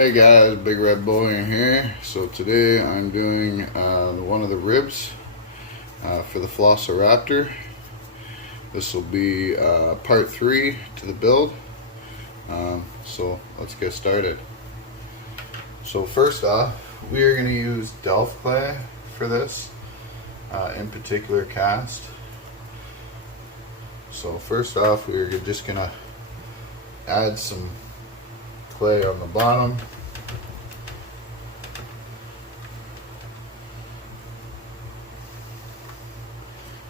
Hey guys, Big Red Boy here. So today I'm doing one of the ribs for the Velociraptor. This will be part 3 to the build. So let's get started. So first off, we are going to use Delft clay for this, in particular cast. So first off, we're just going to add some clay on the bottom.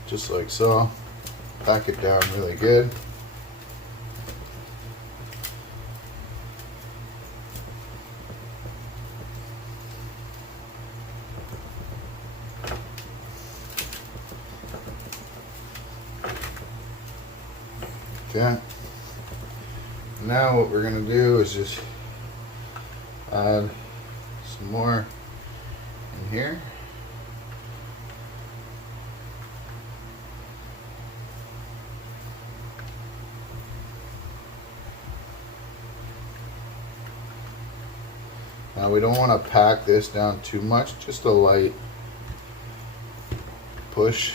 Just like so. Pack it down really good. Okay. Now what we're going to do is just add some more in here. Now we don't want to pack this down too much, just a light push.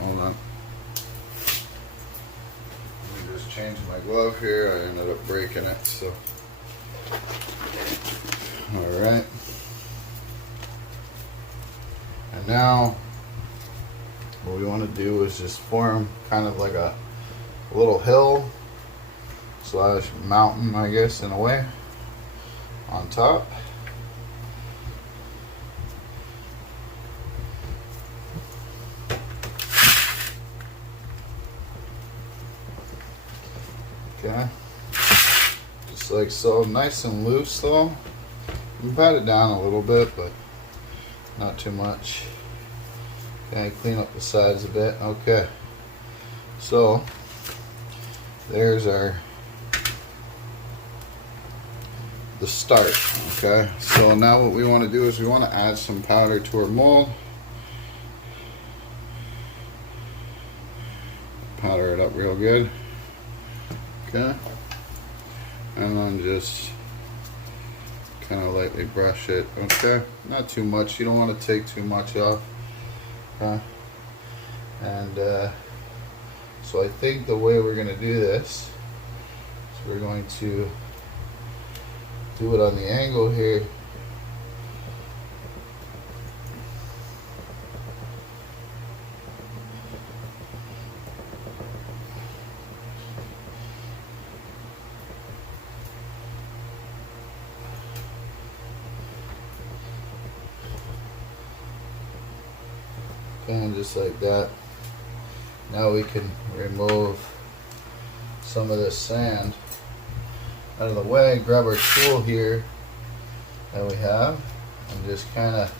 Hold on. Let me just change my glove here. I ended up breaking it, so. Alright. And now what we want to do is just form kind of like a little hill slash mountain, I guess, in a way, on top. Okay, just like so, nice and loose though. You can pat it down a little bit, but not too much. Okay, clean up the sides a bit. Okay, so there's the start. Okay, so now what we want to do is we want to add some powder to our mold. Powder it up real good. Okay, and then just kind of lightly brush it. Okay, not too much. You don't want to take too much off. Okay, and so I think the way we're going to do this is we're going to do it on the angle here. And just like that. Now we can remove some of this sand out of the way, grab our tool here that we have, and just kind of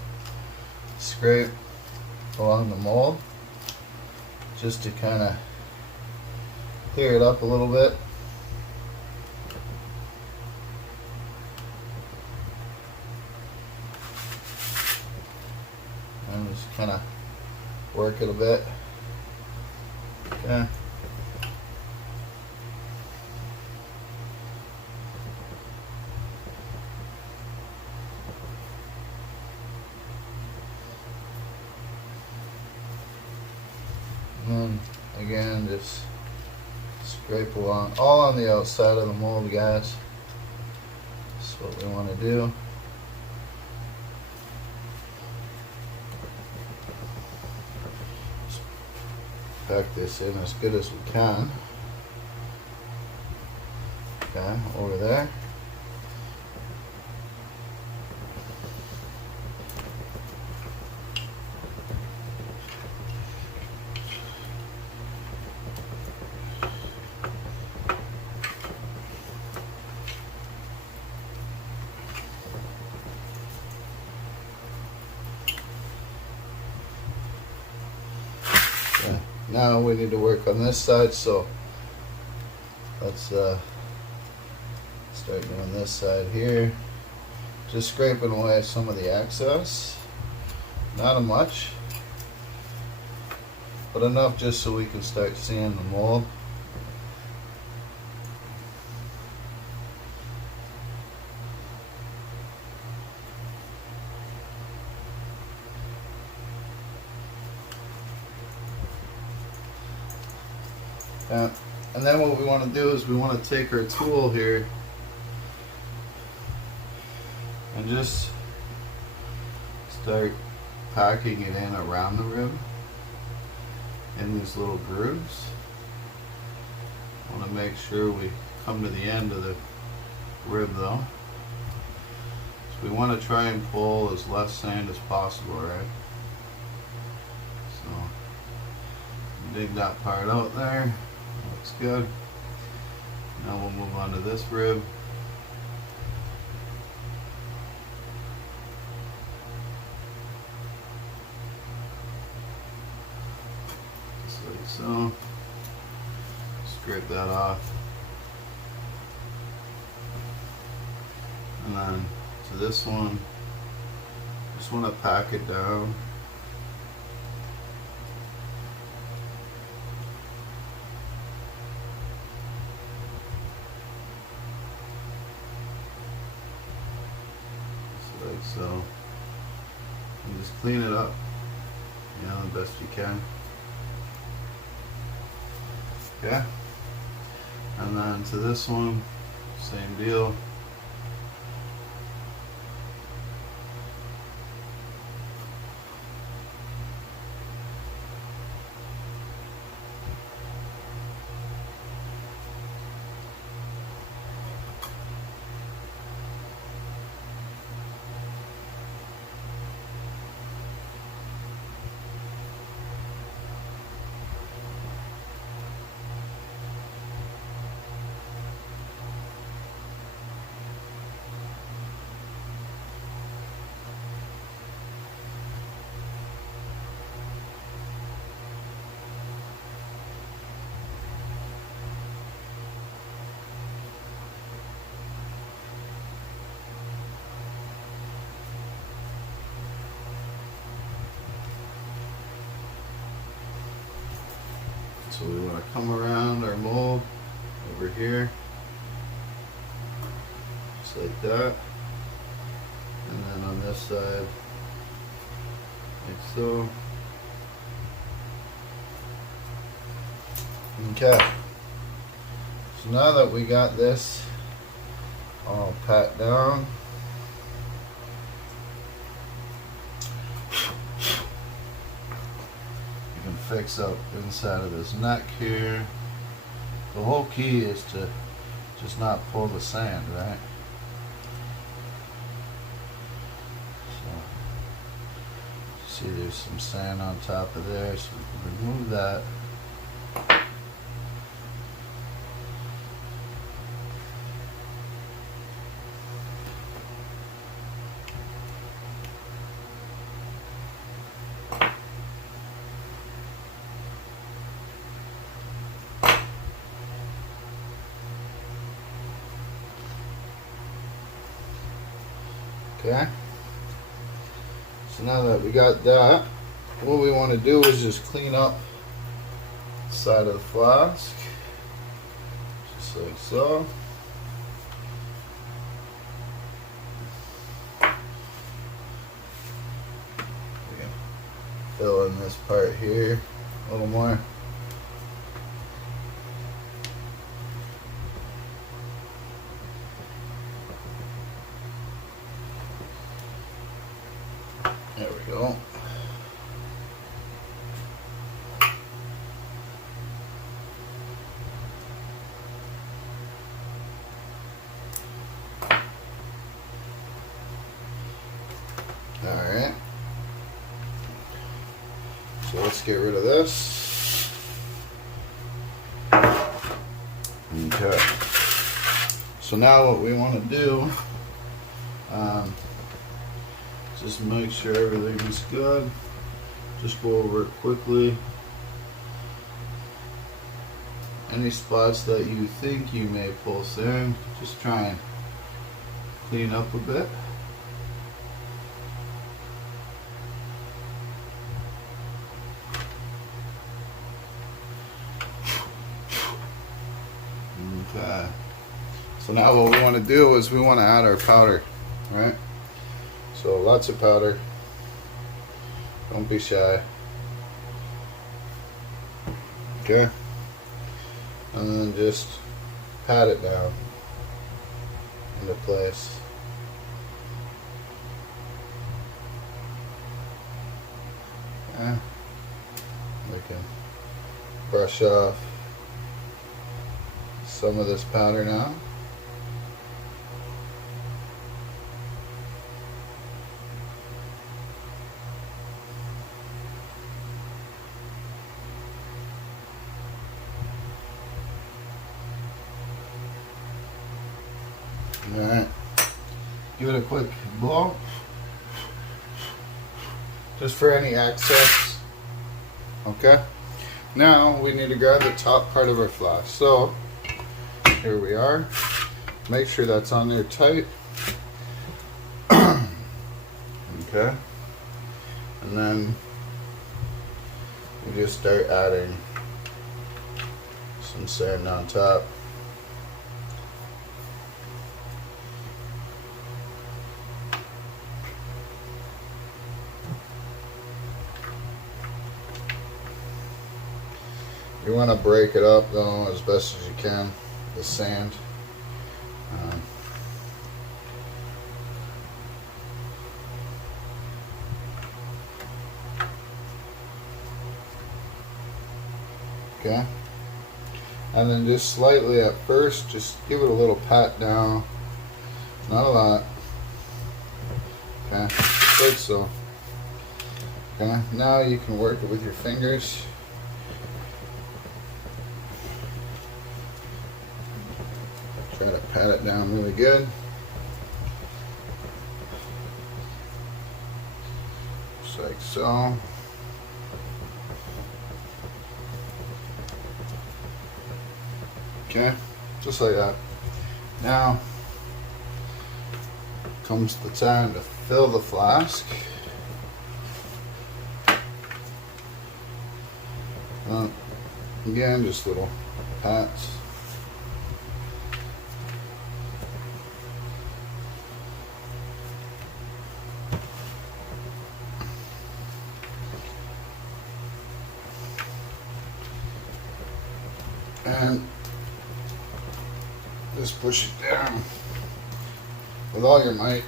scrape along the mold just to kind of clear it up a little bit. And just kind of work it a bit. Okay. And again, just scrape along, all on the outside of the mold, guys. That's what we want to do. Just pack this in as good as we can. Okay, over there. Now we need to work on this side, so let's start doing this side here. Just scraping away some of the excess. Not much, but enough just so we can start seeing the mold. And then what we want to do is we want to take our tool here and just start packing it in around the rib in these little grooves. Want to make sure we come to the end of the rib though. So we want to try and pull as less sand as possible, right? So dig that part out there. Looks good. Now we'll move on to this rib. Just like so. Scrape that off. And then to this one, just want to pack it down. Just like so. And just clean it up, you know, the best you can. Okay. And then to this one, same deal. So we want to come around our mold over here, just like that, and then on this side, like so. Okay, so now that we got this all pat down, fix up inside of this neck here. The whole key is to just not pull the sand, right? So, see there's some sand on top of there, so we can remove that. Okay, so now that we got that, what we want to do is just clean up the side of the flask, just like so. We're gonna fill in this part here a little more. There we go. All right. So let's get rid of this. Okay. So now what we want to do, just make sure everything is good. Just go over it quickly. Any spots that you think you may pull sand, just try and clean up a bit. Okay. So now what we want to do is we want to add our powder, right? So lots of powder. Don't be shy. Okay. and then just pat it down into place. Okay. We can brush off some of this powder now. Alright, give it a quick blow, just for any excess. Okay, now we need to grab the top part of our flask. So, here we are. Make sure that's on there tight. Okay, and then we just start adding some sand on top. You want to break it up though as best as you can, the sand. Okay, and then just slightly at first, just give it a little pat down, not a lot. Okay, just like so. Okay, now you can work it with your fingers. Try to pat it down really good. Just like so. Okay, just like that. Now comes the time to fill the flask. Again, just little pats. And just push it down with all your might.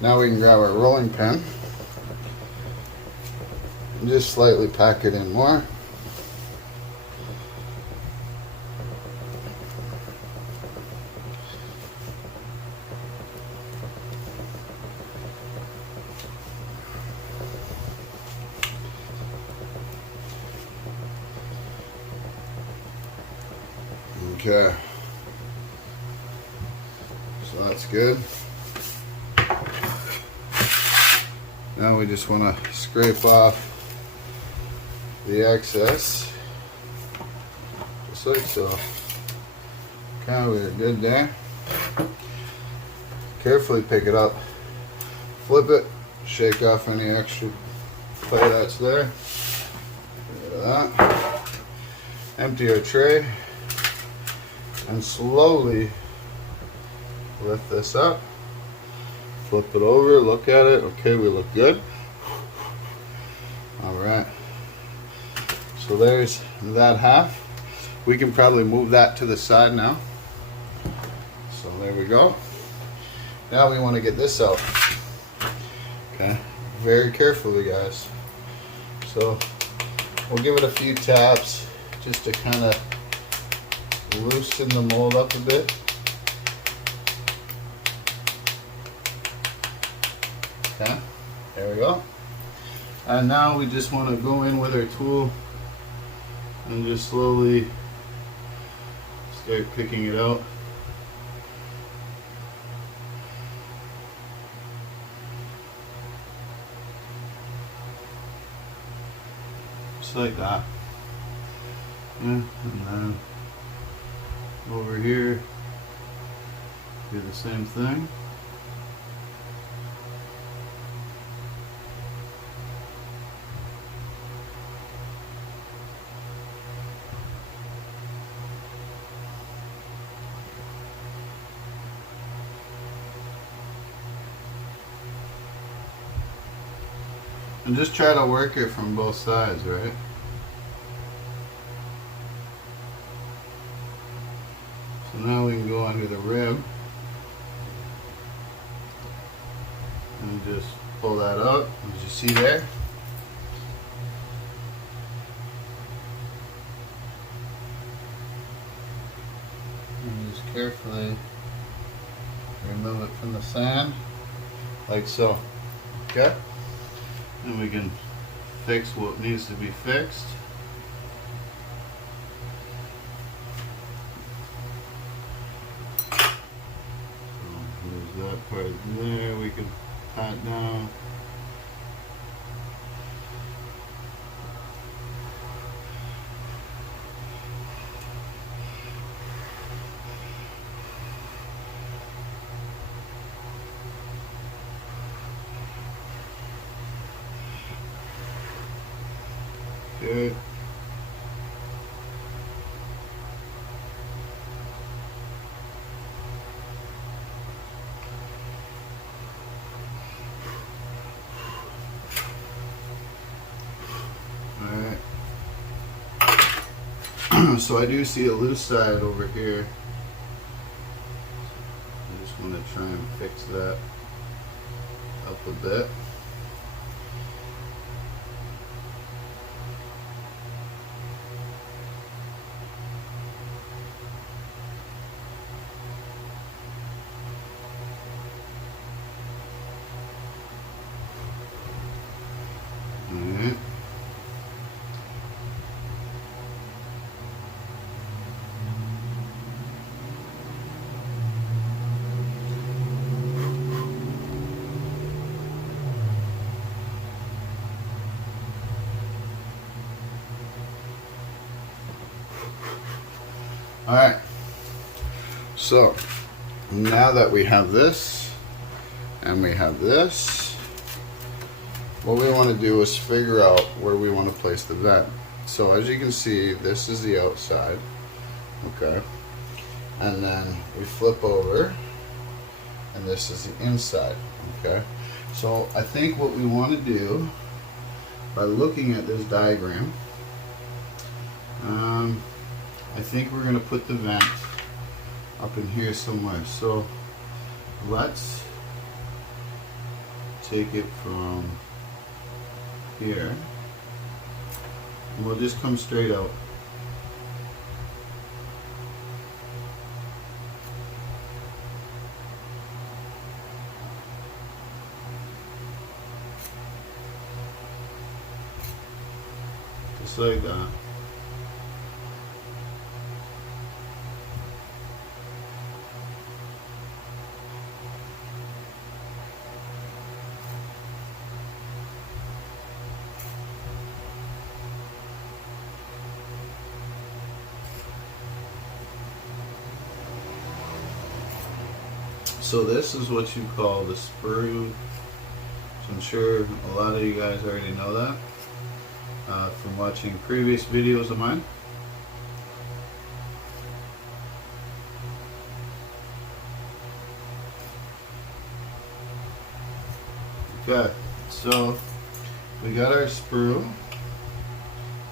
Now we can grab our rolling pin and just slightly pack it in more. Okay, so that's good. Now we just want to scrape off the excess, just like so. Okay, we're good there. Carefully pick it up, flip it, shake off any extra clay that's there. Get rid of that. Empty our tray. And slowly lift this up, flip it over, look at it. Okay, we look good. All right, so there's that half. We can probably move that to the side now. So there we go. Now we want to get this out. Okay, very carefully, guys. So we'll give it a few taps just to kind of loosen the mold up a bit. Okay, there we go. And now we just want to go in with our tool and just slowly start picking it out. Just like that. Yeah, and then over here, do the same thing. And just try to work it from both sides, right? So now we can go under the rib and just pull that up, as you see there. And just carefully remove it from the sand, like so. Okay? And we can fix what needs to be fixed. So there's that part there, we can pat down. Good. Alright. So I do see a loose side over here. I just want to try and fix that up a bit. Alright. Alright, so now that we have this and we have this, what we want to do is figure out where we want to place the vent. So as you can see, this is the outside, okay, and then we flip over and this is the inside, okay. So I think what we want to do, by looking at this diagram, I think we're going to put the vent up in here somewhere. So let's take it from here and we'll just come straight out. Just like that. So this is what you call the sprue. So I'm sure a lot of you guys already know that from watching previous videos of mine. Okay, so we got our sprue.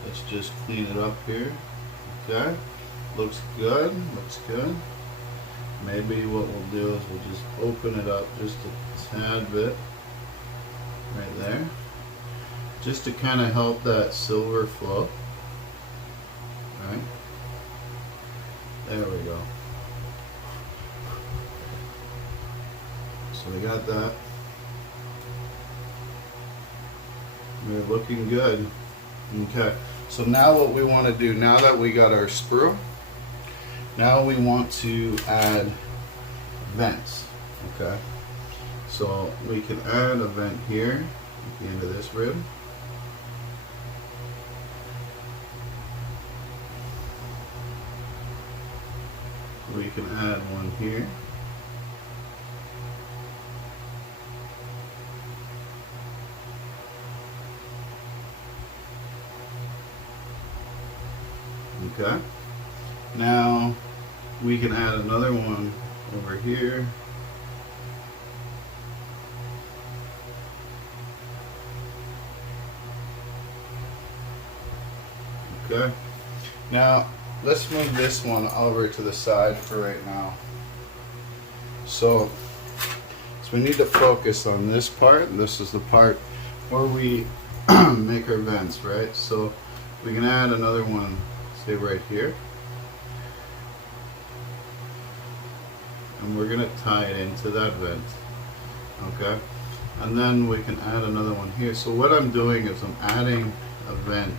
Let's just clean it up here. Okay, looks good, looks good. Maybe what we'll do is we'll just open it up just a tad bit right there, just to kind of help that silver flow. Right, there we go. So we got that. We're looking good. Okay, so now what we want to do, now that we got our sprue, now we want to add vents, okay? So we can add a vent here at the end of this rib. We can add one here. Okay. Now we can add another one over here. Okay. Now let's move this one over to the side for right now. So we need to focus on this part. This is the part where we make our vents, right? So we can add another one, say right here. And we're gonna tie it into that vent, okay? And then we can add another one here. So what I'm doing is I'm adding a vent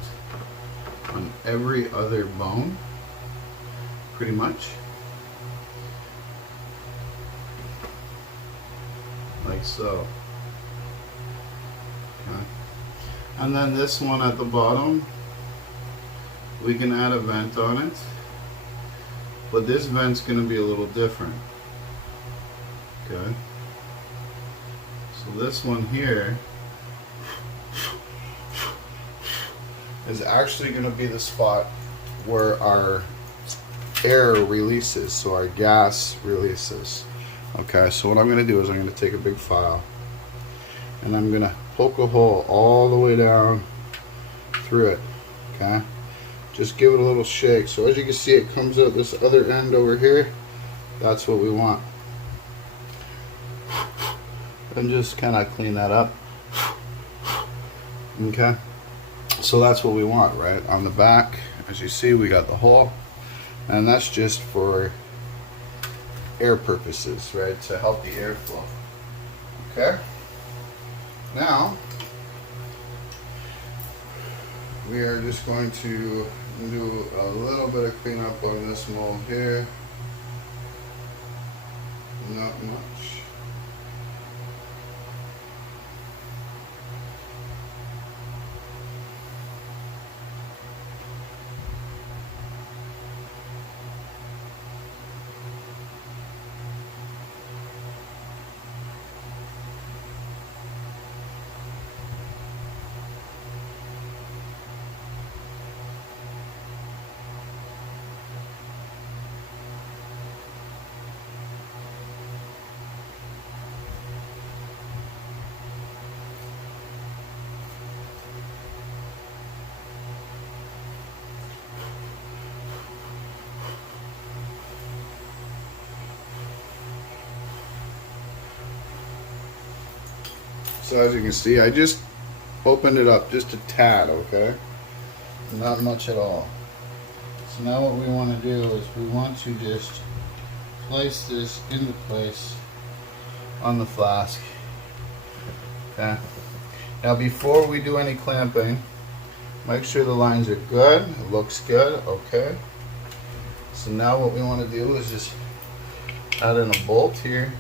on every other bone, pretty much. Like so. Okay. And then this one at the bottom, we can add a vent on it, but this vent's going to be a little different. Okay. So this one here is actually going to be the spot where our air releases, so our gas releases. Okay, so what I'm going to do is I'm going to take a big file and I'm going to poke a hole all the way down through it. Okay, just give it a little shake. So as you can see, it comes out this other end over here. That's what we want. And just kind of clean that up. Okay, so that's what we want, right? On the back, as you see, we got the hole, and that's just for air purposes, right? To help the airflow. Okay. Now we are just going to do a little bit of cleanup on this mold here. Not much. So as you can see, I just opened it up just a tad, okay? Not much at all. So now what we want to do is we want to just place this into place on the flask. Okay. Now before we do any clamping, make sure the lines are good. It looks good, okay? So now what we want to do is just add in a bolt here.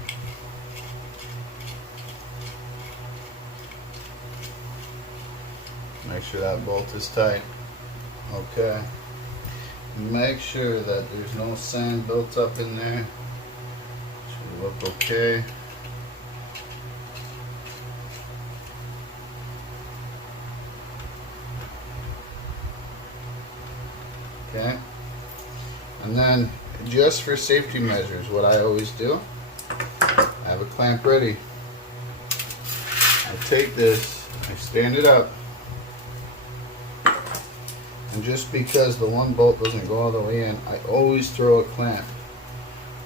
Make sure that bolt is tight. Okay. Make sure that there's no sand built up in there. Should look okay. Okay. And then, just for safety measures, what I always do, I have a clamp ready. I take this, I stand it up. And just because the one bolt doesn't go all the way in, I always throw a clamp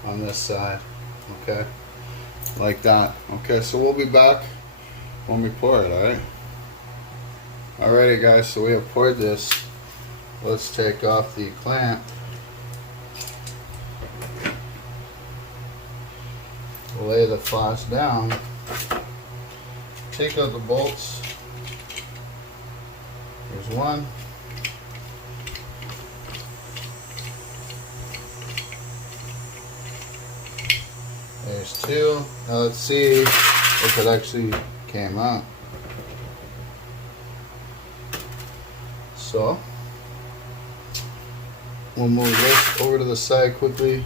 on this side, okay? Like that. Okay, so we'll be back when we pour it, alright? Alrighty guys, so we have poured this. Let's take off the clamp. Lay the flask down. Take out the bolts. There's one. There's two. Now let's see if it actually came out. So we'll move this over to the side quickly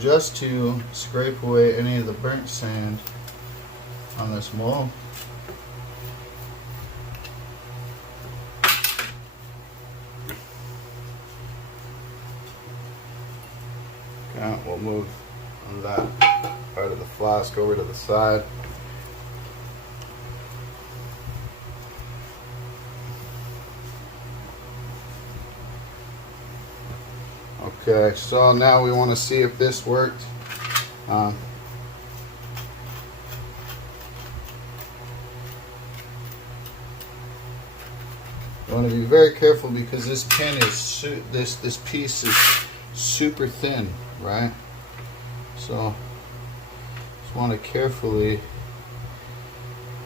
just to scrape away any of the burnt sand on this mold. Okay, we'll move that part of the flask over to the side. Okay, so now we want to see if this worked. You want to be very careful because this pin is this piece is super thin, right? So just want to carefully,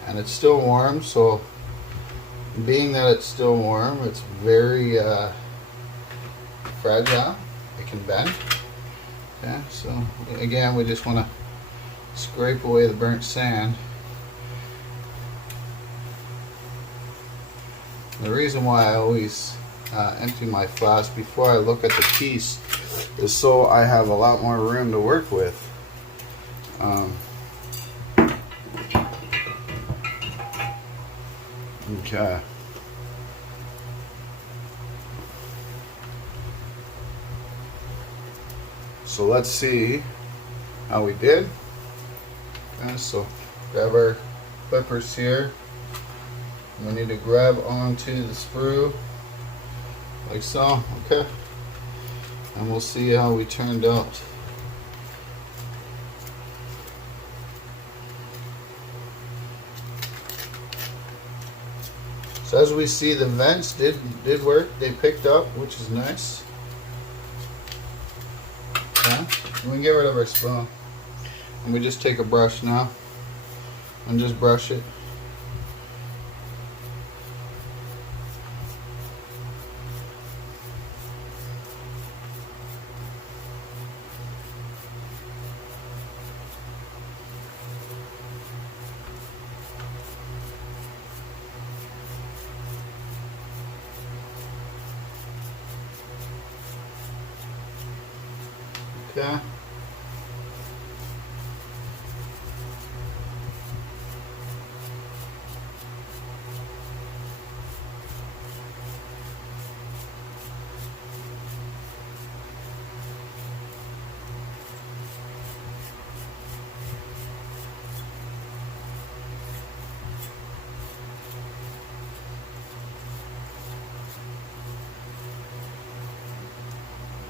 and it's still warm. So being that it's still warm, it's very fragile. It can bend. Okay, so again, we just want to scrape away the burnt sand. The reason why I always empty my flask before I look at the piece is so I have a lot more room to work with. Okay. So let's see how we did. Okay, so grab our clippers here. We need to grab onto the sprue like so, okay? And we'll see how we turned out. So as we see, the vents did work. They picked up, which is nice. Okay. We can get rid of our spoon. And we just take a brush now and just brush it. Okay.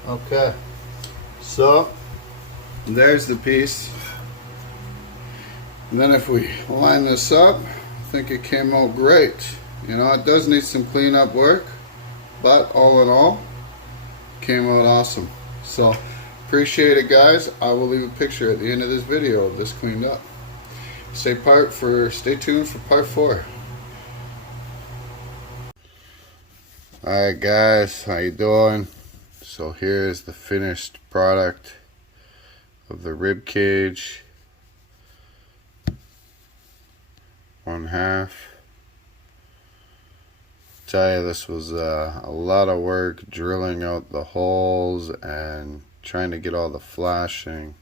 Okay. So there's the piece. And then if we line this up, I think it came out great. You know, it does need some cleanup work, but all in all, came out awesome. So appreciate it, guys. I will leave a picture at the end of this video of this cleaned up. Stay tuned for part 4. Alright guys, how you doing? So here's the finished product of the rib cage. 1/2. Tell you, this was a lot of work drilling out the holes and trying to get all the flashing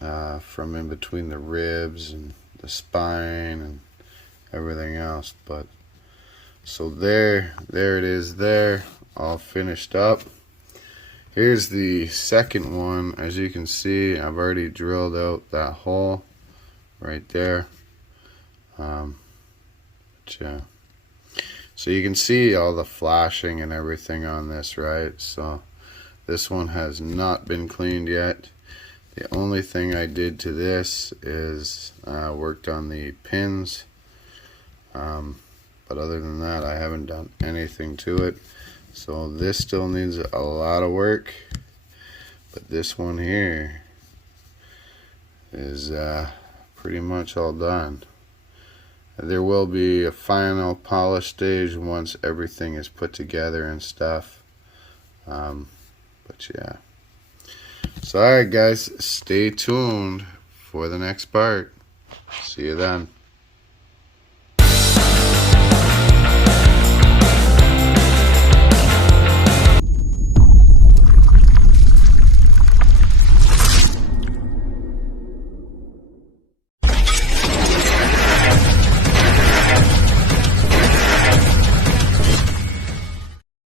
from in between the ribs and the spine and everything else. But so there it is, there, all finished up. Here's the second one. As you can see, I've already drilled out that hole right there. Yeah. So you can see all the flashing and everything on this, right? So this one has not been cleaned yet. The only thing I did to this is worked on the pins. But other than that, I haven't done anything to it. So this still needs a lot of work. But this one here is pretty much all done. There will be a final polish stage once everything is put together and stuff. But yeah. So alright guys, stay tuned for the next part. See you then.